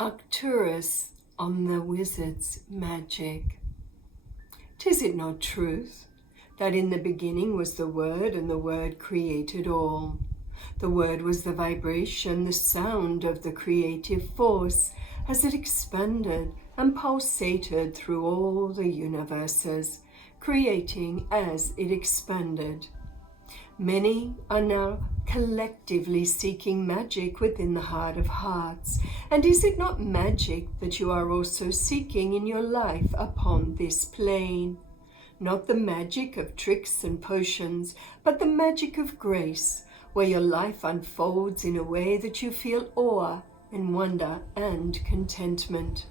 Arcturus on the wizard's magic. 'Tis it not truth, that in the beginning was the Word, and the Word created all? The Word was the vibration, the sound of the creative force, as it expanded and pulsated through all the universes, creating as it expanded. Many are now collectively seeking magic within the heart of hearts. And is it not magic that you are also seeking in your life upon this plane? Not the magic of tricks and potions, but the magic of grace, where your life unfolds in a way that you feel awe and wonder and contentment.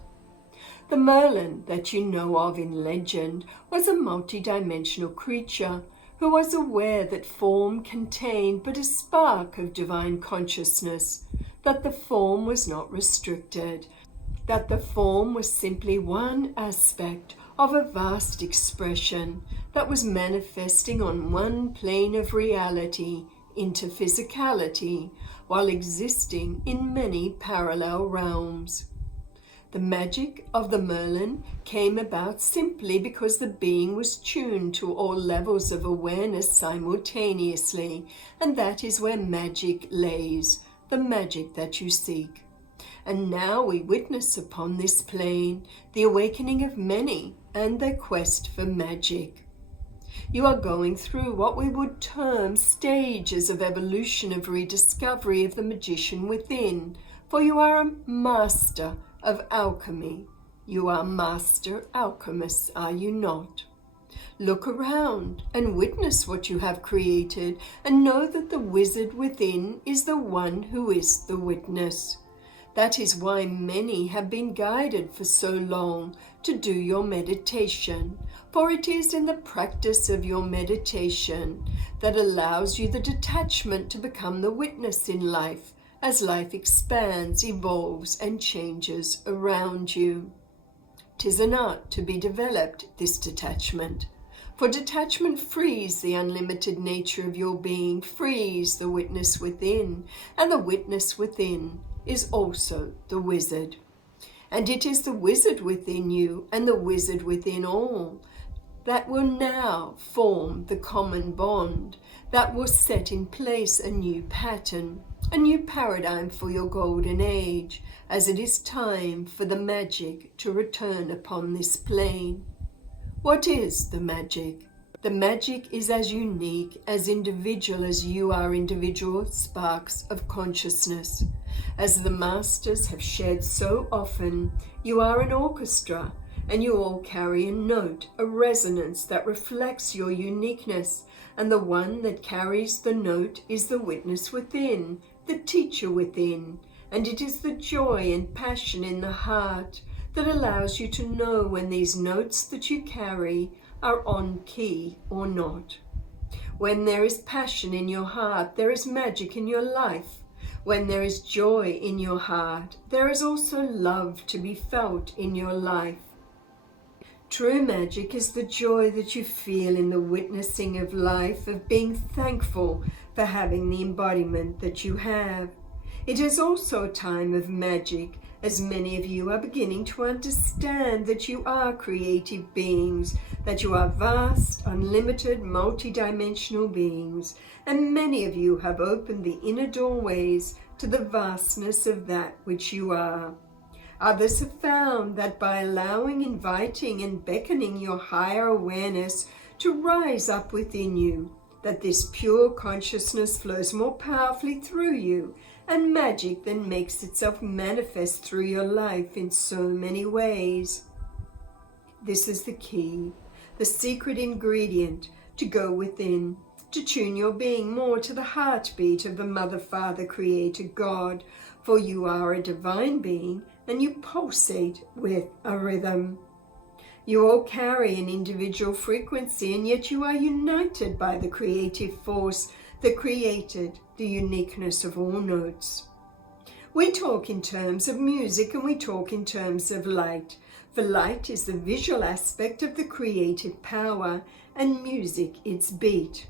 The Merlin that you know of in legend was a multidimensional creature who was aware that form contained but a spark of divine consciousness, that the form was not restricted, that the form was simply one aspect of a vast expression that was manifesting on one plane of reality into physicality while existing in many parallel realms. The magic of the Merlin came about simply because the being was tuned to all levels of awareness simultaneously, and that is where magic lays, the magic that you seek. And now we witness upon this plane the awakening of many and their quest for magic. You are going through what we would term stages of evolution, of rediscovery of the magician within, for you are a master of alchemy. You are master alchemists, are you not? Look around and witness what you have created, and know that the wizard within is the one who is the witness. That is why many have been guided for so long to do your meditation, for it is in the practice of your meditation that allows you the detachment to become the witness in life, as life expands, evolves, and changes around you. 'Tis an art to be developed, this detachment. For detachment frees the unlimited nature of your being, frees the witness within, and the witness within is also the wizard. And it is the wizard within you and the wizard within all that will now form the common bond, that will set in place a new pattern, a new paradigm for your golden age, as it is time for the magic to return upon this plane. What is the magic? The magic is as unique, as individual as you are individual sparks of consciousness. As the masters have shared so often, you are an orchestra, and you all carry a note, a resonance that reflects your uniqueness, and the one that carries the note is the witness within, the teacher within, and it is the joy and passion in the heart that allows you to know when these notes that you carry are on key or not. When there is passion in your heart, there is magic in your life. When there is joy in your heart, there is also love to be felt in your life. True magic is the joy that you feel in the witnessing of life, of being thankful for having the embodiment that you have. It is also a time of magic, as many of you are beginning to understand that you are creative beings, that you are vast, unlimited, multidimensional beings, and many of you have opened the inner doorways to the vastness of that which you are. Others have found that by allowing, inviting, and beckoning your higher awareness to rise up within you, that this pure consciousness flows more powerfully through you, and magic then makes itself manifest through your life in so many ways. This is the key, the secret ingredient to go within, to tune your being more to the heartbeat of the Mother, Father, Creator, God, for you are a divine being and you pulsate with a rhythm. You all carry an individual frequency, and yet you are united by the creative force that created the uniqueness of all notes. We talk in terms of music, and we talk in terms of light, for light is the visual aspect of the creative power, and music its beat.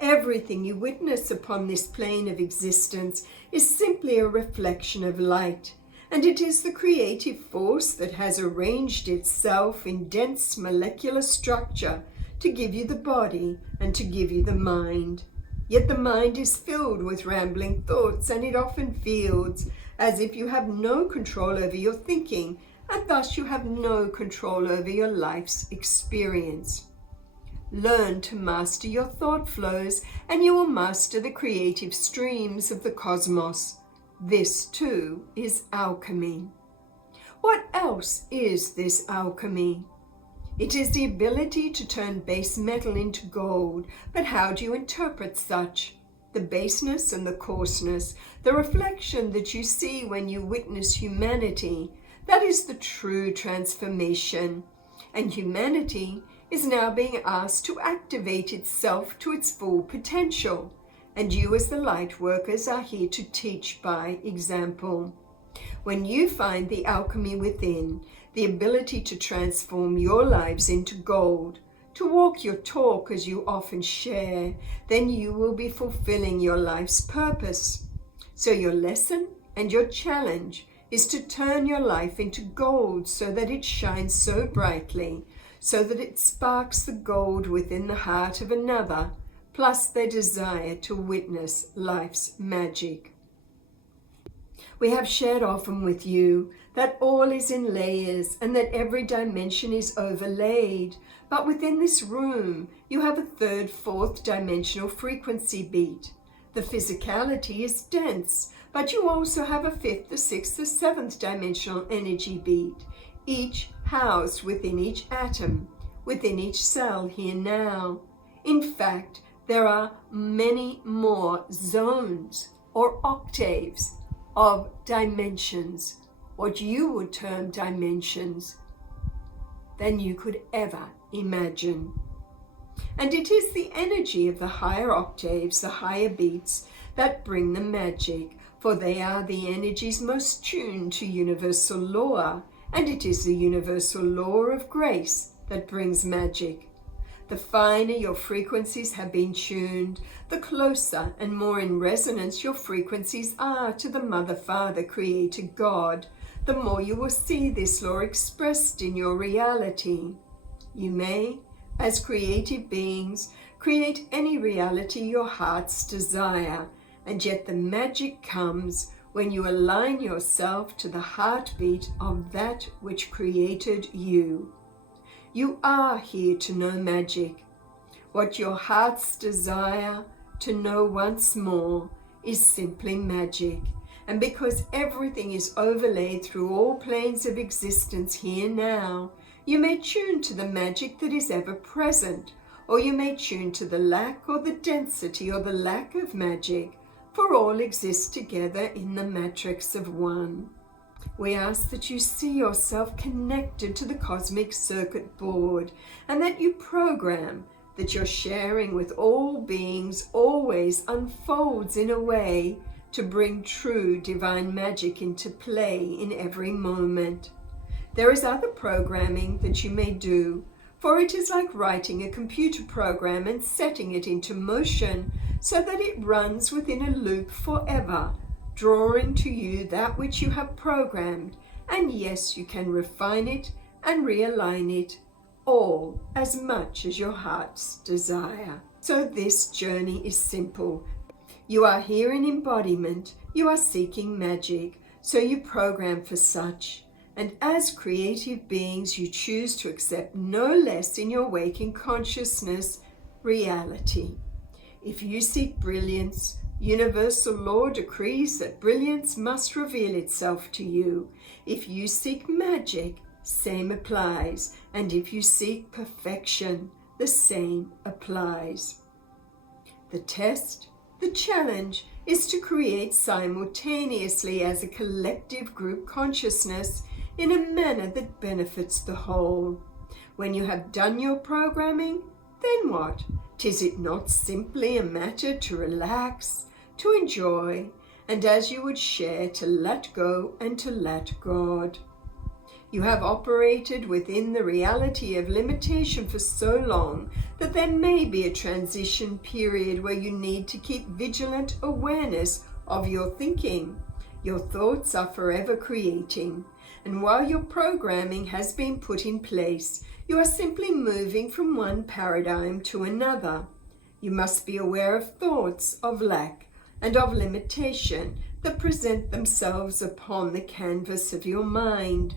Everything you witness upon this plane of existence is simply a reflection of light, and it is the creative force that has arranged itself in dense molecular structure to give you the body and to give you the mind. Yet the mind is filled with rambling thoughts, and it often feels as if you have no control over your thinking, and thus you have no control over your life's experience. Learn to master your thought flows, and you will master the creative streams of the cosmos. This too is alchemy. What else is this alchemy? It is the ability to turn base metal into gold, but how do you interpret such? The baseness and the coarseness, the reflection that you see when you witness humanity, that is the true transformation. And humanity is now being asked to activate itself to its full potential. And you as the light workers are here to teach by example. When you find the alchemy within, the ability to transform your lives into gold, to walk your talk as you often share, then you will be fulfilling your life's purpose. So your lesson and your challenge is to turn your life into gold so that it shines so brightly, so that it sparks the gold within the heart of another, plus their desire to witness life's magic. We have shared often with you that all is in layers and that every dimension is overlaid. But within this room, you have a third, fourth dimensional frequency beat. The physicality is dense, but you also have a fifth, the sixth, the seventh dimensional energy beat, each housed within each atom, within each cell here now. In fact, there are many more zones or octaves of dimensions, what you would term dimensions, than you could ever imagine. And it is the energy of the higher octaves, the higher beats, that bring the magic, for they are the energies most tuned to universal law, and it is the universal law of grace that brings magic. The finer your frequencies have been tuned, the closer and more in resonance your frequencies are to the Mother, Father, Creator, God, the more you will see this law expressed in your reality. You may, as creative beings, create any reality your hearts desire, and yet the magic comes when you align yourself to the heartbeat of that which created you. You are here to know magic. What your hearts desire to know once more is simply magic. And because everything is overlaid through all planes of existence here now, you may tune to the magic that is ever present, or you may tune to the lack or the density or the lack of magic, for all exist together in the matrix of one. We ask that you see yourself connected to the cosmic circuit board, and that you program that your sharing with all beings always unfolds in a way to bring true divine magic into play in every moment. There is other programming that you may do, for it is like writing a computer program and setting it into motion so that it runs within a loop forever, drawing to you that which you have programmed, and yes, you can refine it and realign it, all as much as your heart's desire. So this journey is simple. You are here in embodiment, you are seeking magic, so you program for such. And as creative beings, you choose to accept no less in your waking consciousness reality. If you seek brilliance, universal law decrees that brilliance must reveal itself to you. If you seek magic, same applies. And if you seek perfection, the same applies. The test, the challenge, is to create simultaneously as a collective group consciousness in a manner that benefits the whole. When you have done your programming, then what? 'Tis it not simply a matter to relax, to enjoy, and as you would share, to let go and to let God. You have operated within the reality of limitation for so long that there may be a transition period where you need to keep vigilant awareness of your thinking. Your thoughts are forever creating, and while your programming has been put in place, you are simply moving from one paradigm to another. You must be aware of thoughts of lack and of limitation that present themselves upon the canvas of your mind.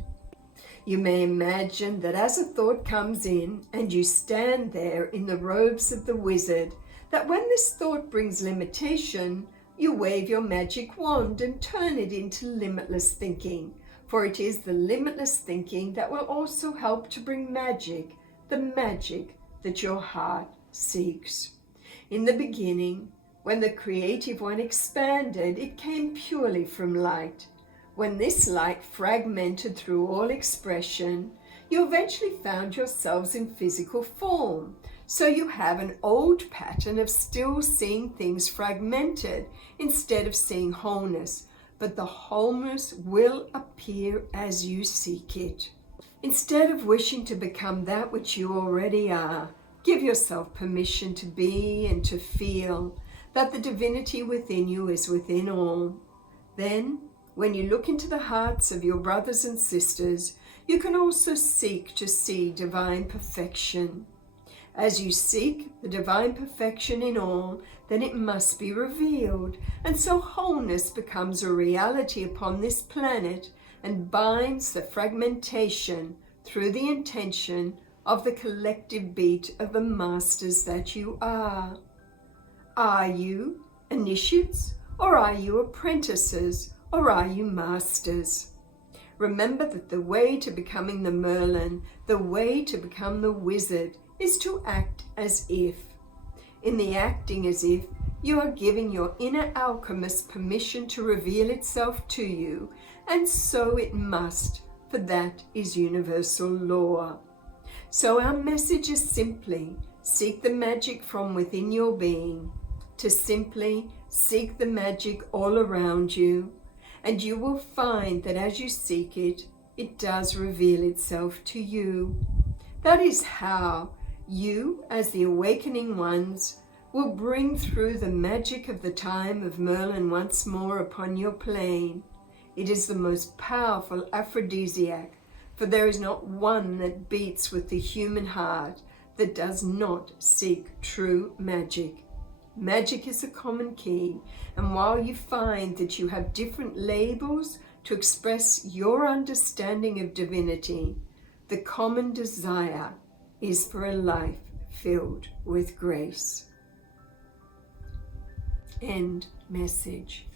You may imagine that as a thought comes in and you stand there in the robes of the wizard, that when this thought brings limitation, you wave your magic wand and turn it into limitless thinking, for it is the limitless thinking that will also help to bring magic, the magic that your heart seeks. In the beginning, when the Creative One expanded, it came purely from light. When this light fragmented through all expression, you eventually found yourselves in physical form. So you have an old pattern of still seeing things fragmented instead of seeing wholeness, but the wholeness will appear as you seek it. Instead of wishing to become that which you already are, give yourself permission to be and to feel that the divinity within you is within all. Then, when you look into the hearts of your brothers and sisters, you can also seek to see divine perfection. As you seek the divine perfection in all, then it must be revealed, and so wholeness becomes a reality upon this planet and binds the fragmentation through the intention of the collective beat of the masters that you are. Are you initiates, or are you apprentices, or are you masters? Remember that the way to becoming the Merlin, the way to become the wizard, is to act as if. In the acting as if, you are giving your inner alchemist permission to reveal itself to you, and so it must, for that is universal law. So our message is simply, seek the magic from within your being, to simply seek the magic all around you, and you will find that as you seek it, it does reveal itself to you. That is how you, as the awakening ones, will bring through the magic of the time of Merlin once more upon your plane. It is the most powerful aphrodisiac, for there is not one that beats with the human heart that does not seek true magic. Magic is a common key, and while you find that you have different labels to express your understanding of divinity, the common desire is for a life filled with grace. End message.